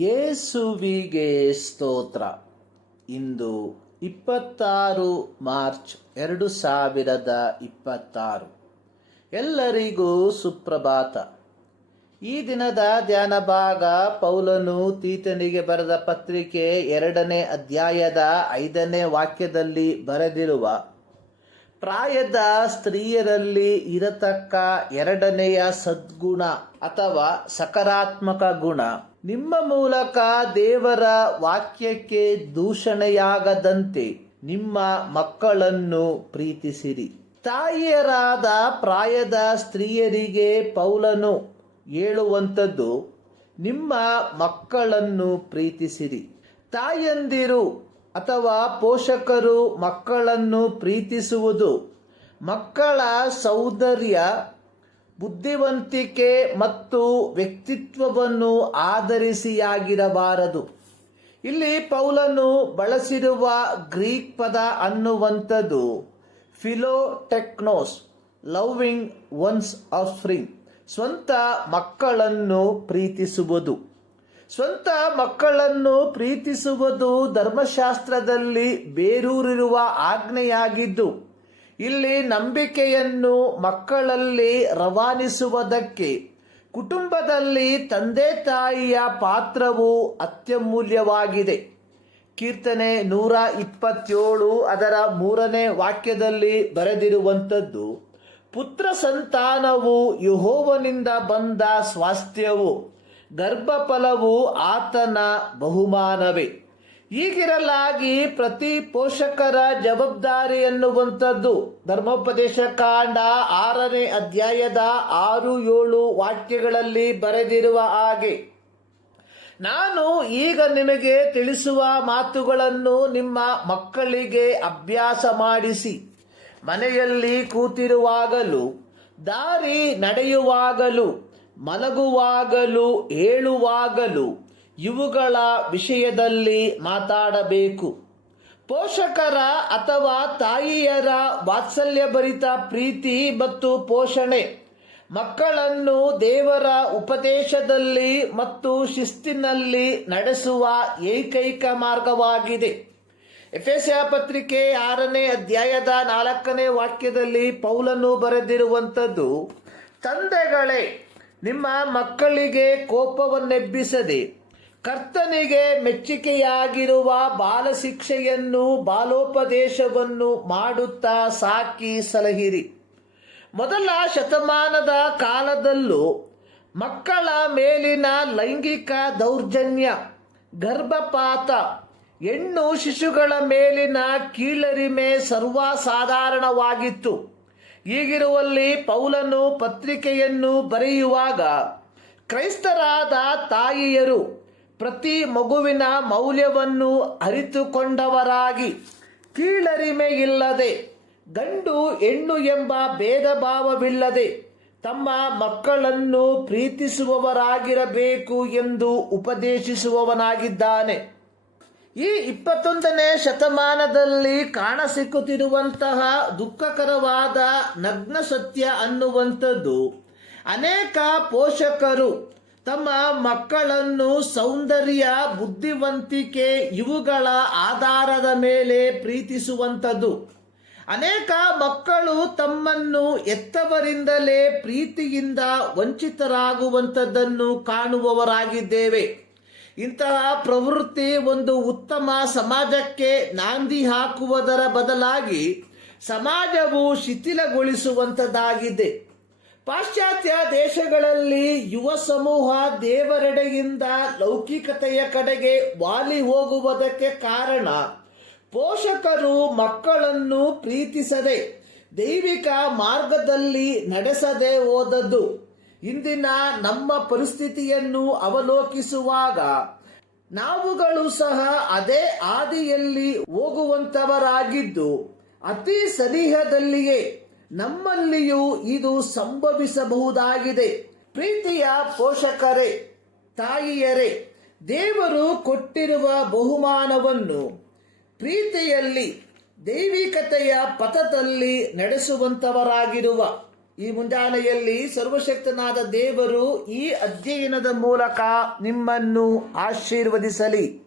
ಯೇಸುವಿಗೆ ಸ್ತೋತ್ರ. ಇಂದು 26 ಮಾರ್ಚ್ 2026. ಎಲ್ಲರಿಗೂ ಸುಪ್ರಭಾತ. ಈ ದಿನದ ಧ್ಯಾನ ಭಾಗ ಪೌಲನು ತೀತನಿಗೆ ಬರೆದ ಪತ್ರಿಕೆ 2ನೇ ಅಧ್ಯಾಯದ 5ನೇ ವಾಕ್ಯದಲ್ಲಿ ಬರೆದಿರುವ ಪ್ರಾಯದ ಸ್ತ್ರೀಯರಲ್ಲಿ ಇರತಕ್ಕ 2ನೆಯ ಸದ್ಗುಣ ಅಥವಾ ಸಕಾರಾತ್ಮಕ ಗುಣ, ನಿಮ್ಮ ಮೂಲಕ ದೇವರ ವಾಕ್ಯಕ್ಕೆ ದೂಷಣೆಯಾಗದಂತೆ ನಿಮ್ಮ ಮಕ್ಕಳನ್ನು ಪ್ರೀತಿಸಿರಿ. ತಾಯಿಯರಾದ ಪ್ರಾಯದ ಸ್ತ್ರೀಯರಿಗೆ ಪೌಲನು ಹೇಳುವಂಥದ್ದು, ನಿಮ್ಮ ಮಕ್ಕಳನ್ನು ಪ್ರೀತಿಸಿರಿ. ತಾಯಂದಿರು ಅಥವಾ ಪೋಷಕರು ಮಕ್ಕಳನ್ನು ಪ್ರೀತಿಸುವುದು ಮಕ್ಕಳ ಸೌಂದರ್ಯ, ಬುದ್ಧಿವಂತಿಕೆ ಮತ್ತು ವ್ಯಕ್ತಿತ್ವವನ್ನು ಆಧರಿಸಿಯಾಗಿರಬಾರದು. ಇಲ್ಲಿ ಪೌಲನು ಬಳಸಿರುವ ಗ್ರೀಕ್ ಪದ ಅನ್ನುವಂಥದ್ದು ಫಿಲೋಟೆಕ್ನೋಸ್, ಲವ್ವಿಂಗ್ ಒನ್ಸ್ ಆಫ್ಸ್ಪ್ರಿಂಗ್, ಸ್ವಂತ ಮಕ್ಕಳನ್ನು ಪ್ರೀತಿಸುವುದು. ಸ್ವಂತ ಮಕ್ಕಳನ್ನು ಪ್ರೀತಿಸುವುದು ಧರ್ಮಶಾಸ್ತ್ರದಲ್ಲಿ ಬೇರೂರಿರುವ ಆಜ್ಞೆಯಾಗಿದ್ದು, ಇಲ್ಲಿ ನಂಬಿಕೆಯನ್ನು ಮಕ್ಕಳಲ್ಲಿ ರವಾನಿಸುವುದಕ್ಕೆ ಕುಟುಂಬದಲ್ಲಿ ತಂದೆ ತಾಯಿಯ ಪಾತ್ರವು ಅತ್ಯಮೂಲ್ಯವಾಗಿದೆ. ಕೀರ್ತನೆ 127 ಅದರ 3ನೇ ವಾಕ್ಯದಲ್ಲಿ ಬರೆದಿರುವಂಥದ್ದು, ಪುತ್ರ ಸಂತಾನವು ಯೆಹೋವನಿಂದ ಬಂದ ಸ್ವಾಸ್ಥ್ಯವು, ಗರ್ಭಫಲವು ಆತನ ಬಹುಮಾನವೇ. ಹೀಗಿರಲಾಗಿ ಪ್ರತಿ ಪೋಷಕರ ಜವಾಬ್ದಾರಿ ಎನ್ನುವಂಥದ್ದು ಧರ್ಮೋಪದೇಶ ಕಾಂಡ 6ನೇ ಅಧ್ಯಾಯದ 6-7 ವಾಕ್ಯಗಳಲ್ಲಿ ಬರೆದಿರುವ ಹಾಗೆ, ನಾನು ಈಗ ನಿಮಗೆ ತಿಳಿಸುವ ಮಾತುಗಳನ್ನು ನಿಮ್ಮ ಮಕ್ಕಳಿಗೆ ಅಭ್ಯಾಸ ಮಾಡಿಸಿ, ಮನೆಯಲ್ಲಿ ಕೂತಿರುವಾಗಲೂ, ದಾರಿ ನಡೆಯುವಾಗಲೂ, ಮಲಗುವಾಗಲೂ, ಹೇಳುವಾಗಲೂ ಇವುಗಳ ವಿಷಯದಲ್ಲಿ ಮಾತಾಡಬೇಕು. ಪೋಷಕರ ಅಥವಾ ತಾಯಿಯರ ವಾತ್ಸಲ್ಯಭರಿತ ಪ್ರೀತಿ ಮತ್ತು ಪೋಷಣೆ ಮಕ್ಕಳನ್ನು ದೇವರ ಉಪದೇಶದಲ್ಲಿ ಮತ್ತು ಶಿಸ್ತಿನಲ್ಲಿ ನಡೆಸುವ ಏಕೈಕ ಮಾರ್ಗವಾಗಿದೆ. ಎಫೆಸ ಪತ್ರಿಕೆ 6ನೇ ಅಧ್ಯಾಯದ 4ನೇ ವಾಕ್ಯದಲ್ಲಿ ಪೌಲನು ಬರೆದಿರುವಂಥದ್ದು, ತಂದೆಗಳೇ, ನಿಮ್ಮ ಮಕ್ಕಳಿಗೆ ಕೋಪವನ್ನೆಬ್ಬಿಸದೆ ಕರ್ತನಿಗೆ ಮೆಚ್ಚುಗೆಯಾಗಿರುವ ಬಾಲಶಿಕ್ಷೆಯನ್ನು, ಬಾಲೋಪದೇಶವನ್ನು ಮಾಡುತ್ತಾ ಸಾಕಿ ಸಲಹಿರಿ. ಮೊದಲ ಶತಮಾನದ ಕಾಲದಲ್ಲೂ ಮಕ್ಕಳ ಮೇಲಿನ ಲೈಂಗಿಕ ದೌರ್ಜನ್ಯ, ಗರ್ಭಪಾತ, ಹೆಣ್ಣು ಶಿಶುಗಳ ಮೇಲಿನ ಕೀಳರಿಮೆ ಸರ್ವಸಾಧಾರಣವಾಗಿತ್ತು. ಹೀಗಿರುವಲ್ಲಿ ಪೌಲನು ಪತ್ರಿಕೆಯನ್ನು ಬರೆಯುವಾಗ ಕ್ರೈಸ್ತರಾದ ತಾಯಿಯರು ಪ್ರತಿ ಮಗುವಿನ ಮೌಲ್ಯವನ್ನು ಅರಿತುಕೊಂಡವರಾಗಿ, ಕೀಳರಿಮೆ ಇಲ್ಲದೆ, ಗಂಡು ಹೆಣ್ಣು ಎಂಬ ಭೇದ ಭಾವವಿಲ್ಲದೆ ತಮ್ಮ ಮಕ್ಕಳನ್ನು ಪ್ರೀತಿಸುವವರಾಗಿರಬೇಕು ಎಂದು ಉಪದೇಶಿಸುವವನಾಗಿದ್ದಾನೆ. ಈ 21ನೇ ಶತಮಾನದಲ್ಲಿ ಕಾಣಸಿಕ್ಕುತ್ತಿರುವಂತಹ ದುಃಖಕರವಾದ ನಗ್ನ ಸತ್ಯ ಅನ್ನುವಂಥದ್ದು, ಅನೇಕ ಪೋಷಕರು ತಮ್ಮ ಮಕ್ಕಳನ್ನು ಸೌಂದರ್ಯ, ಬುದ್ಧಿವಂತಿಕೆ ಇವುಗಳ ಆಧಾರದ ಮೇಲೆ ಪ್ರೀತಿಸುವಂಥದ್ದು. ಅನೇಕ ಮಕ್ಕಳು ತಮ್ಮನ್ನು ಹೆತ್ತವರಿಂದಲೇ ಪ್ರೀತಿಯಿಂದ ವಂಚಿತರಾಗುವಂಥದ್ದನ್ನು ಕಾಣುವವರಾಗಿದ್ದೇವೆ. ಇಂತಹ ಪ್ರವೃತ್ತಿ ಒಂದು ಉತ್ತಮ ಸಮಾಜಕ್ಕೆ ನಾಂದಿ ಹಾಕುವುದರ ಬದಲಾಗಿ ಸಮಾಜವು ಶಿಥಿಲಗೊಳಿಸುವಂಥದ್ದಾಗಿದೆ. ಪಾಶ್ಚಾತ್ಯ ದೇಶಗಳಲ್ಲಿ ಯುವ ಸಮೂಹ ದೇವರೆಡೆಯಿಂದ ಲೌಕಿಕತೆಯ ಕಡೆಗೆ ವಾಲಿ ಹೋಗುವುದಕ್ಕೆ ಕಾರಣ, ಪೋಷಕರು ಮಕ್ಕಳನ್ನು ಪ್ರೀತಿಸದೆ ದೈವಿಕ ಮಾರ್ಗದಲ್ಲಿ ನಡೆಸದೆ ಹೋದದ್ದು. ಇಂದಿನ ನಮ್ಮ ಪರಿಸ್ಥಿತಿಯನ್ನು ಅವಲೋಕಿಸುವಾಗ ನಾವುಗಳು ಸಹ ಅದೇ ಹಾದಿಯಲ್ಲಿ ಹೋಗುವಂತವರಾಗಿದ್ದು, ಅತಿ ಸನಿಹದಲ್ಲಿಯೇ ನಮ್ಮಲ್ಲಿಯೂ ಇದು ಸಂಭವಿಸಬಹುದಾಗಿದೆ. ಪ್ರೀತಿಯ ಪೋಷಕರೇ, ತಾಯಿಯರೇ, ದೇವರು ಕೊಟ್ಟಿರುವ ಬಹುಮಾನವನ್ನು ಪ್ರೀತಿಯಲ್ಲಿ ದೈವಿಕತೆಯ ಪಥದಲ್ಲಿ ನಡೆಸುವಂತವರಾಗಿರುವ ಈ ಮುಂಜಾನೆಯಲ್ಲಿ ಸರ್ವಶಕ್ತನಾದ ದೇವರು ಈ ಅಧ್ಯಯನದ ಮೂಲಕ ನಿಮ್ಮನ್ನು ಆಶೀರ್ವದಿಸಲಿ.